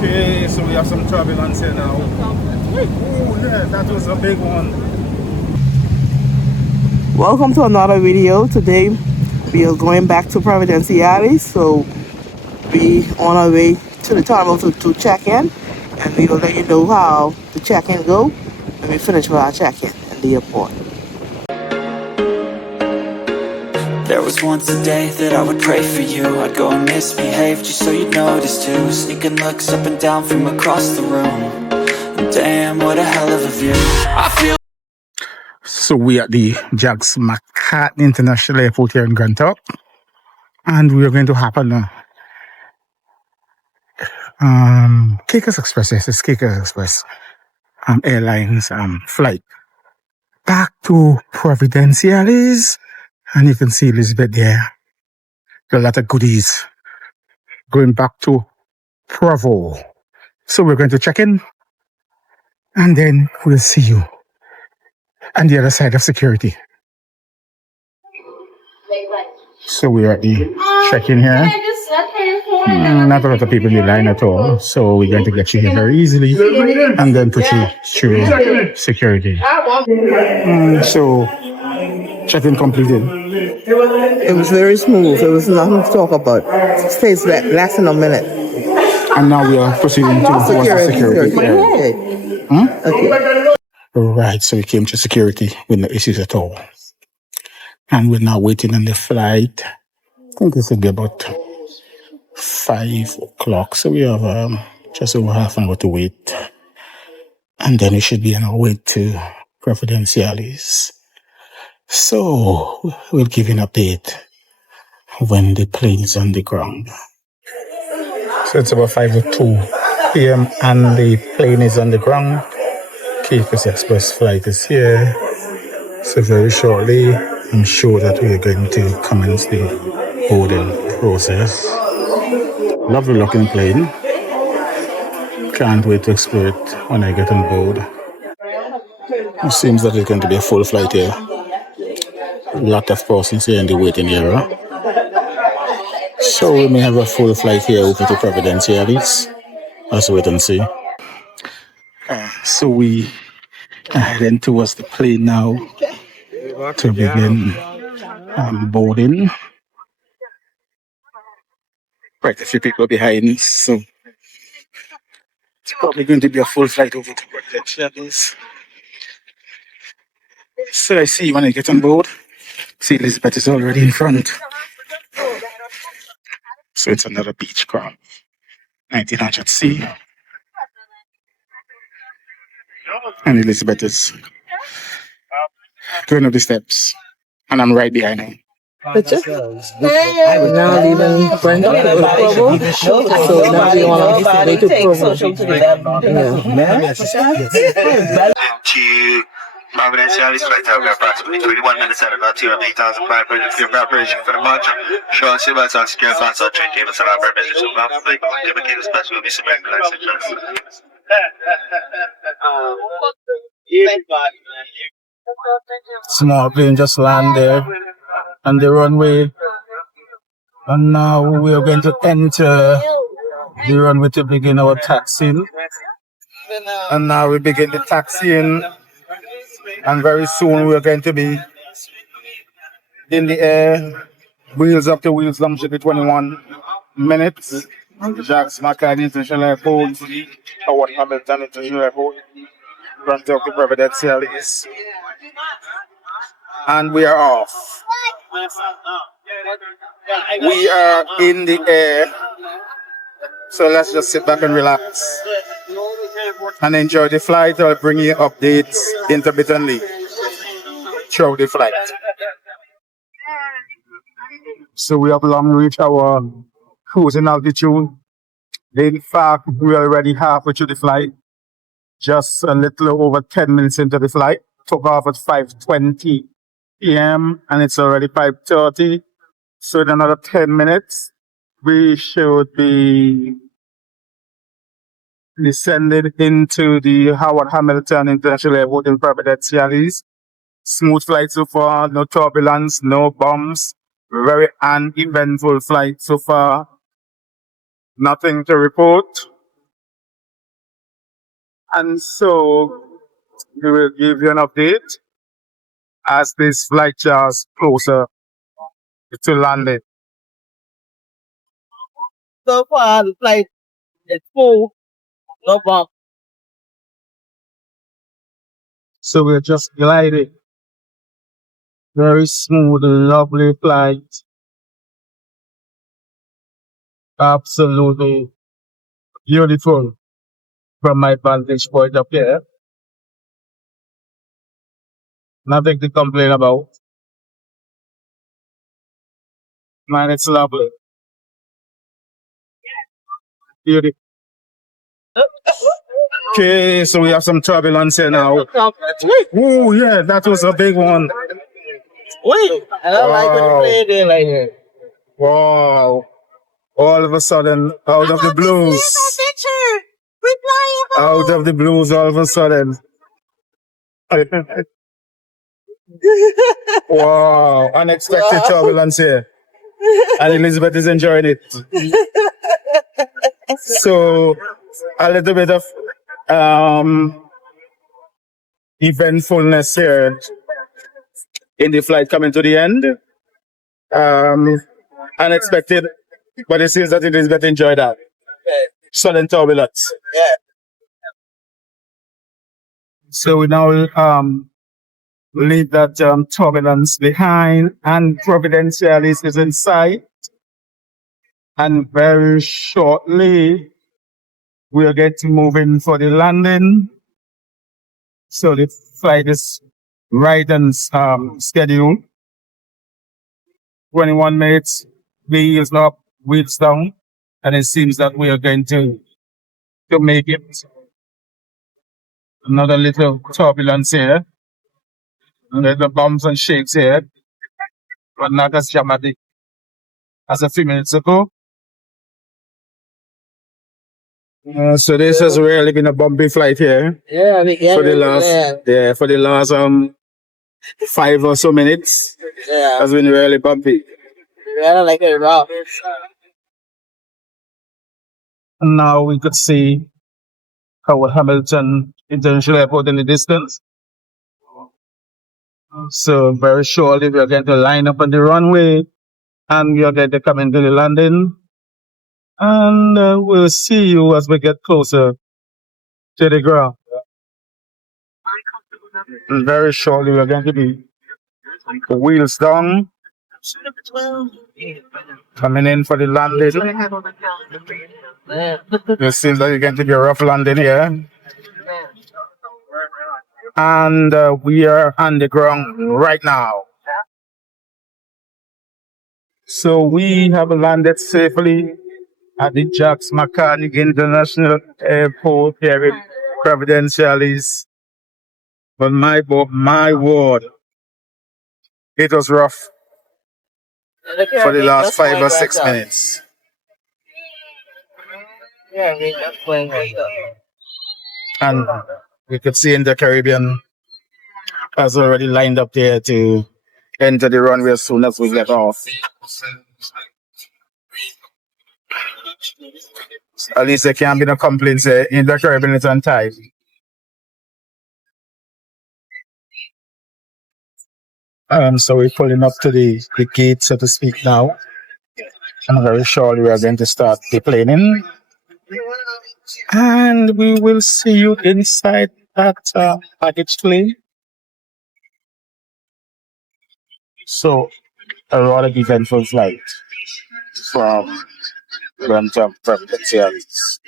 Okay, so we have some turbulence here now. Oh, yeah, that was a big one. Welcome to another video. Today we are going back to Providenciales, so we on our way to the terminal to check in, and we will let you know how the check-in go when we finish with our check-in in the airport. There was once a day that I would pray for you. I'd go and misbehave just so you'd notice too. Sneaking looks up and down from across the room. And damn, what a hell of a view. I feel. So we at the Jags McCartney International Airport here in Grand Turk, and we are going to hop on Caicos Express. Yes, it's Caicos Express Airlines flight back to Providenciales, and you can see Elizabeth there. A lot of goodies going back to Provo. So we're going to check in, and then we'll see you on the other side of security. So we are at the check-in here. Not a lot of people in the line at all. So we're going to get you here very easily and then put you through security. So check-in completed. It was very smooth. It was nothing to talk about. It stays less than a minute. And now we are proceeding to security. Okay. Okay. Right, so we came to security with no issues at all. And we're now waiting on the flight. I think this will be about 5 o'clock. So we have just over half an hour to wait. And then we should be on our way to Providenciales. So we'll give you an update when the plane is on the ground. So it's about 5:02 p.m. and the plane is on the ground. Caicos Express flight is here. So very shortly, I'm sure that we are going to commence the boarding process. Lovely looking plane. Can't wait to explore it when I get on board. It seems that it's going to be a full flight here. A lot of persons here in the waiting area. So we may have a full flight here over to Providenciales. Let's wait and see. So we are heading towards the plane now to begin boarding. Quite a few people behind, so it's probably going to be a full flight over to Providenciales. So I see when I get on board, see Elizabeth is already in front. So it's another Beechcraft 1900C. And Elizabeth is going up the steps, and I'm right behind her. Picture? We're now leaving Grand Turk to Provo. So now we want to go to Provo. Providenciales flight time, we're approximately 21 minutes at about 8,500 feet of preparation for the launch. Showing seatbelts on secure flights on train cables and our permission to mount the flight. Indicated special will be submitted to license. Small plane just landed on the runway, and now we are going to enter the runway to begin our taxiing. And now we begin the taxiing, and very soon we are going to be in the air. Wheels up to wheels down should be 21 minutes. Jags McCartney International Airport, Howard Hamilton International Airport, Grand Turk to Providenciales. And we are off. We are in the air. So let's just sit back and relax and enjoy the flight. I'll bring you updates intermittently throughout the flight. So we have long reached our cruising altitude. In fact, we are already halfway through the flight. Just a little over 10 minutes into the flight. Took off at 5:20 p.m. and it's already 5:30. So in another 10 minutes, we should be descended into the Howard Hamilton International Airport in Providenciales. Smooth flight so far, no turbulence, no bumps. Very uneventful flight so far. Nothing to report. And so we will give you an update as this flight draws closer to landing. So far, the flight is full, no bump. So we're just gliding. Very smooth, lovely flight. Absolutely beautiful from my vantage point up here. Nothing to complain about. Man, it's lovely. Beautiful. Okay, so we have some turbulence here now. Oh, yeah, that was a big one. Wait, I don't like when you play there like that. Wow. All of a sudden, out of the blues. Out of the blues, all of a sudden. Wow, unexpected turbulence here. And Elizabeth is enjoying it. So, a little bit of eventfulness here in the flight coming to the end. Unexpected, but it seems that Elizabeth enjoyed that. Sudden turbulence. Yeah. So we now leave that turbulence behind, and Providenciales is in sight. And very shortly, we'll get moving for the landing. So the flight is right on schedule. 21 minutes, wheels up, wheels down. And it seems that we are going to make it. Another little turbulence here. And there's the bumps and shakes here. But not as dramatic as a few minutes ago. So this has really been a bumpy flight here. Yeah, for the last 5 or so minutes. Yeah. Has been really bumpy. I don't like it at all. And now we could see our Hamilton International Airport in the distance. So very shortly we are going to line up on the runway and we are going to come into the landing. And we'll see you as we get closer to the ground. And very shortly we're going to be wheels down. Coming in for the landing. It seems like it's going to be a rough landing here. And we are on the ground right now. So we have landed safely at the Jacques Mechanic International Airport here in Providenciales. But my word, it was rough for the last 5 or 6 minutes. And we could see in the Caribbean has already lined up there to enter the runway as soon as we get off. At least there can't be no complaints in the Caribbean, it's on time. So we're pulling up to the gate, so to speak, now. And very shortly we are going to start deplaning. And we will see you inside that package claim. So, a rather eventful flight from Grand Turk Providenciales.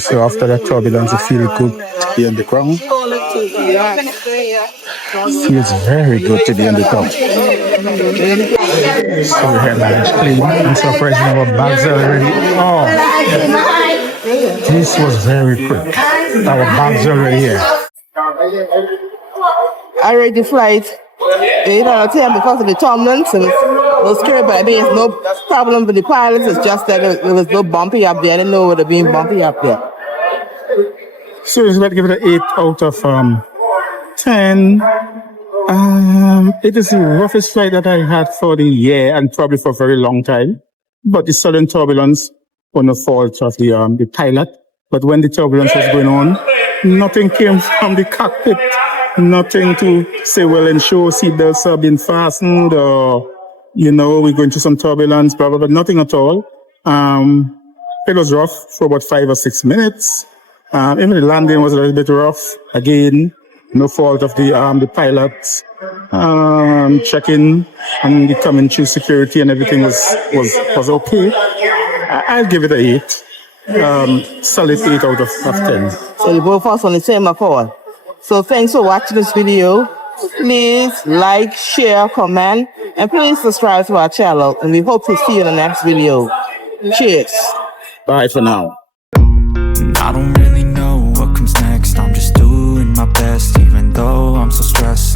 So after that turbulence, it feels good to be on the ground. Feels very good to be on the ground. So we have managed clean and surprising our bags already. Oh, this was very quick. Our bags already here. I read the flight. Because of the turbulence and those Caribbean, there's no problem with the pilots. It's just that it was no bumpy up there. I didn't know it would have been bumpy up there. So it's about to give it an 8 out of 10. It is the roughest flight that I had for the year and probably for a very long time. But the sudden turbulence on the fault of the pilot But when the turbulence was going on, nothing came from the cockpit. Nothing to say, well, ensure seatbelts are being fastened or, we're going through some turbulence, blah, blah, blah. Nothing at all. It was rough for about 5 or 6 minutes. Even the landing was a little bit rough. Again, no fault of the pilots. Checking and the coming through security and everything was okay. I'll give it an 8. Solid 8 out of 10. So you both of us on the same accord. So thanks for watching this video. Please like, share, comment, and please subscribe to our channel. And we hope to see you in the next video. Cheers. Bye for now. I don't really know what comes next. I'm just doing my best, even though I'm so stressed.